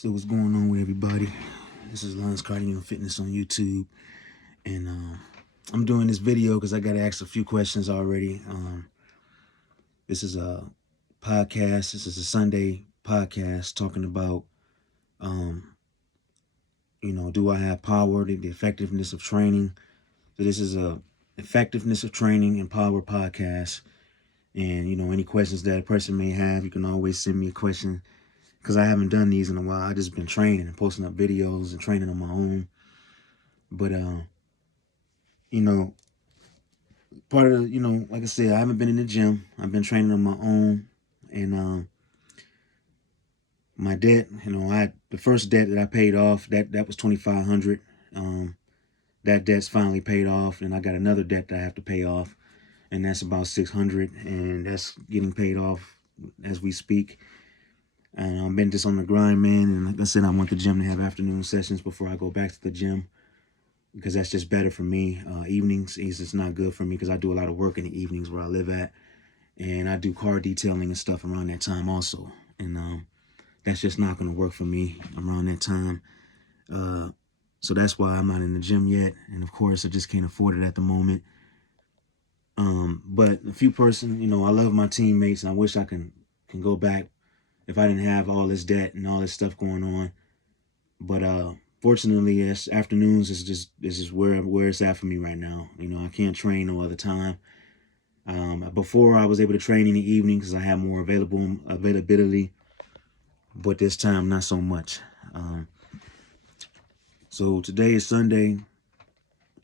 So what's going on with everybody? This is Lance Cardio Fitness on YouTube, and I'm doing this video because I got to ask a few questions already. This is a podcast. This is a Sunday podcast talking about, um, do I have power? The effectiveness of training. So this is a effectiveness of training and power podcast. And any questions that a person may have, you can always send me a question because I haven't done these in a while. I just been training and posting up videos and training on my own. But you know, part of like I said, I haven't been in the gym. I've been training on my own, and my debt, the first debt that I paid off, that was $2,500. That debt's finally paid off, and I got another debt that I have to pay off, and that's about $600, and that's getting paid off as we speak. And I've been just on the grind, man. And like I said, I want the gym to have afternoon sessions before I go back to the gym, because that's just better for me. Evenings is just not good for me because I do a lot of work in the evenings where I live at, and I do car detailing and stuff around that time also, and that's just not going to work for me around that time. So that's why I'm not in the gym yet, and of course I just can't afford it at the moment. But a few person, I love my teammates, and I wish I can go back if I didn't have all this debt and all this stuff going on. But fortunately, yes, afternoons is just where it's at for me right now. I can't train no other time. Before I was able to train in the evening because I had more availability, but this time not so much. So today is Sunday.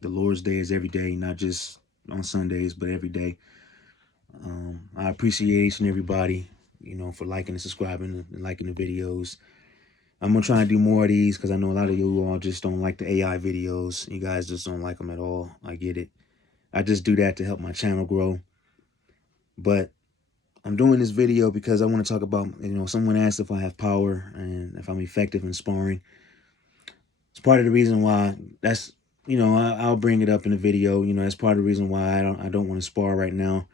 The Lord's Day is every day, not just on Sundays, but every day. I appreciate each and everybody, for liking and subscribing and liking the videos. I'm going to try and do more of these because I know a lot of you all just don't like the AI videos. You guys just don't like them at all. I get it. I just do that to help my channel grow. But I'm doing this video because I want to talk about, someone asked if I have power and if I'm effective in sparring. It's part of the reason why I'll bring it up in the video. That's part of the reason why I don't want to spar right now.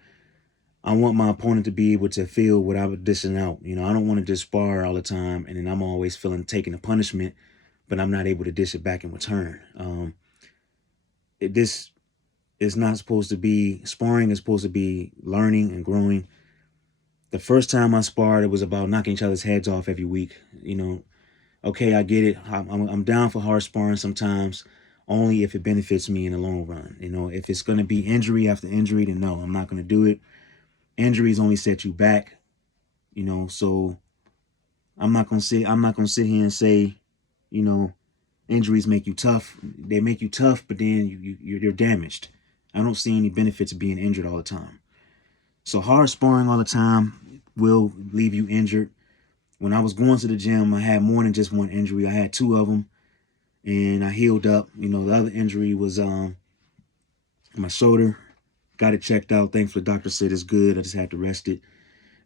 I want my opponent to be able to feel what I'm dishing out. I don't want to just spar all the time and then I'm always taking a punishment, but I'm not able to dish it back in return. This is not supposed to be, sparring is supposed to be learning and growing. The first time I sparred, it was about knocking each other's heads off every week. Okay, I get it. I'm down for hard sparring sometimes, only if it benefits me in the long run. If it's going to be injury after injury, then no, I'm not going to do it. Injuries only set you back, so I'm not going to sit here and say, injuries make you tough. They make you tough, but then you're damaged. I don't see any benefit to being injured all the time. So hard sparring all the time will leave you injured. When I was going to the gym, I had more than just one injury. I had two of them, and I healed up. The other injury was my shoulder. Got it checked out. Thankfully, the doctor said it's good. I just had to rest it.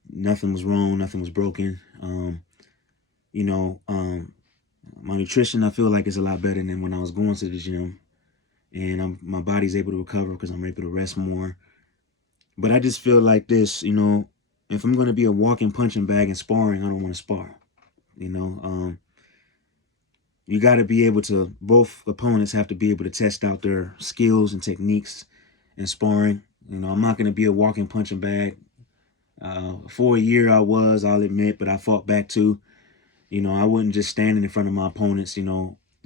Nothing was wrong. Nothing was broken. My nutrition, I feel like, is a lot better than when I was going to the gym. And my body's able to recover because I'm able to rest more. But I just feel like this, if I'm going to be a walking punching bag and sparring, I don't want to spar. You got to be able to, both opponents have to be able to test out their skills and techniques in sparring. I'm not going to be a walking punching bag. For a year I'll admit, but I fought back too. I wasn't just standing in front of my opponents,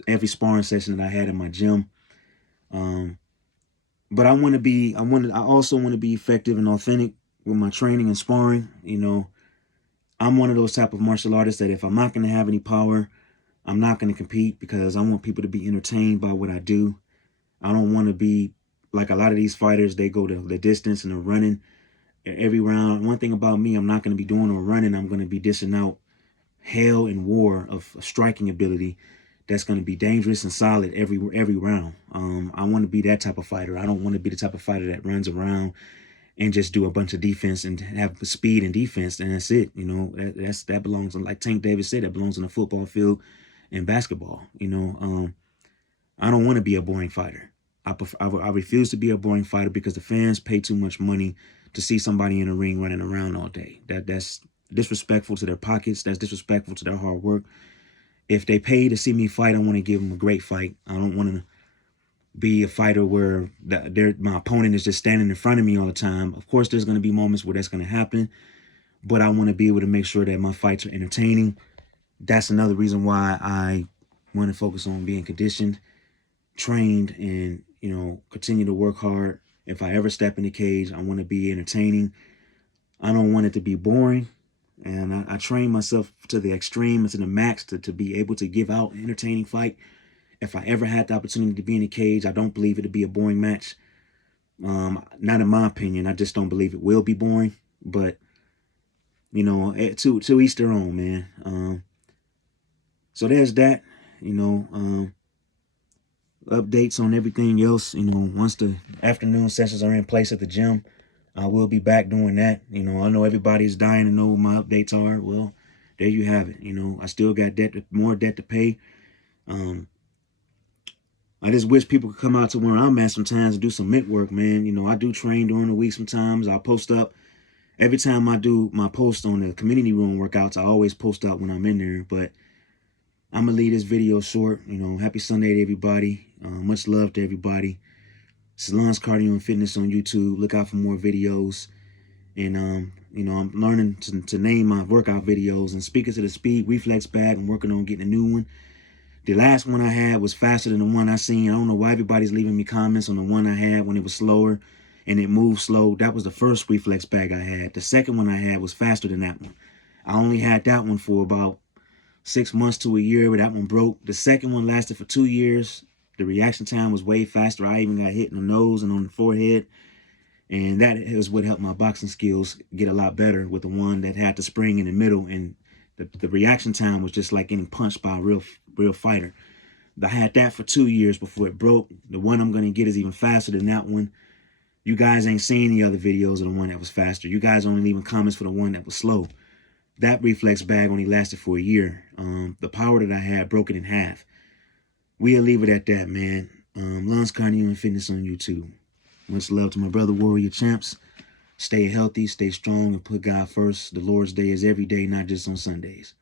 every sparring session that I had in my gym. But I also want to be effective and authentic with my training and sparring. I'm one of those type of martial artists that if I'm not going to have any power, I'm not going to compete because I want people to be entertained by what I do. I don't want to be like a lot of these fighters. They go to the distance and they're running every round. One thing about me, I'm not going to be doing no running. I'm going to be dishing out hell and war of striking ability that's going to be dangerous and solid every round. I want to be that type of fighter. I don't want to be the type of fighter that runs around and just do a bunch of defense and have speed and defense, and that's it. That belongs, like Tank Davis said, that belongs on the football field and basketball. I don't want to be a boring fighter. I refuse to be a boring fighter because the fans pay too much money to see somebody in a ring running around all day. That's disrespectful to their pockets. That's disrespectful to their hard work. if they pay to see me fight, I want to give them a great fight. I don't want to be a fighter where my opponent is just standing in front of me all the time. Of course, there's going to be moments where that's going to happen, but I want to be able to make sure that my fights are entertaining. That's another reason why I want to focus on being conditioned, trained, and, you know, continue to work hard. If I ever step in the cage, I want to be entertaining. I don't want it to be boring. And I train myself to the extreme and to the max to be able to give out an entertaining fight. If I ever had the opportunity to be in a cage, I don't believe it'd be a boring match. Not in my opinion. I just don't believe it will be boring. But, you know, to each their own, man. So there's that, you know, updates on everything else. You know, once the afternoon sessions are in place at the gym, I will be back doing that. You know, I know everybody's dying to know what my updates are. Well, there you have it. You know, I still got more debt to pay. I just wish people could come out to where I'm at sometimes and do some mitt work, man. You know, I do train during the week sometimes. I post up. Every time I do my post on the community room workouts, I always post up when I'm in there. But I'm going to leave this video short. You know, happy Sunday to everybody. Much love to everybody. This is Lance Cardio and Fitness on YouTube. Look out for more videos. And, you know, I'm learning to name my workout videos. And speaking to the speed reflex bag, I'm working on getting a new one. The last one I had was faster than the one I seen. I don't know why everybody's leaving me comments on the one I had when it was slower and it moved slow. That was the first reflex bag I had. The second one I had was faster than that one. I only had that one for about 6 months to a year, but that one broke. The second one lasted for 2 years. The reaction time was way faster. I even got hit in the nose and on the forehead. And that is what helped my boxing skills get a lot better with the one that had the spring in the middle. And the reaction time was just like getting punched by a real fighter. I had that for 2 years before it broke. The one I'm going to get is even faster than that one. You guys ain't seen the other videos of the one that was faster. You guys only leaving comments for the one that was slow. That reflex bag only lasted for a year. The power that I had broke it in half. We'll leave it at that, man. Lance Cardio and Fitness on YouTube. Much love to my brother Warrior Champs. Stay healthy, stay strong, and put God first. The Lord's Day is every day, not just on Sundays.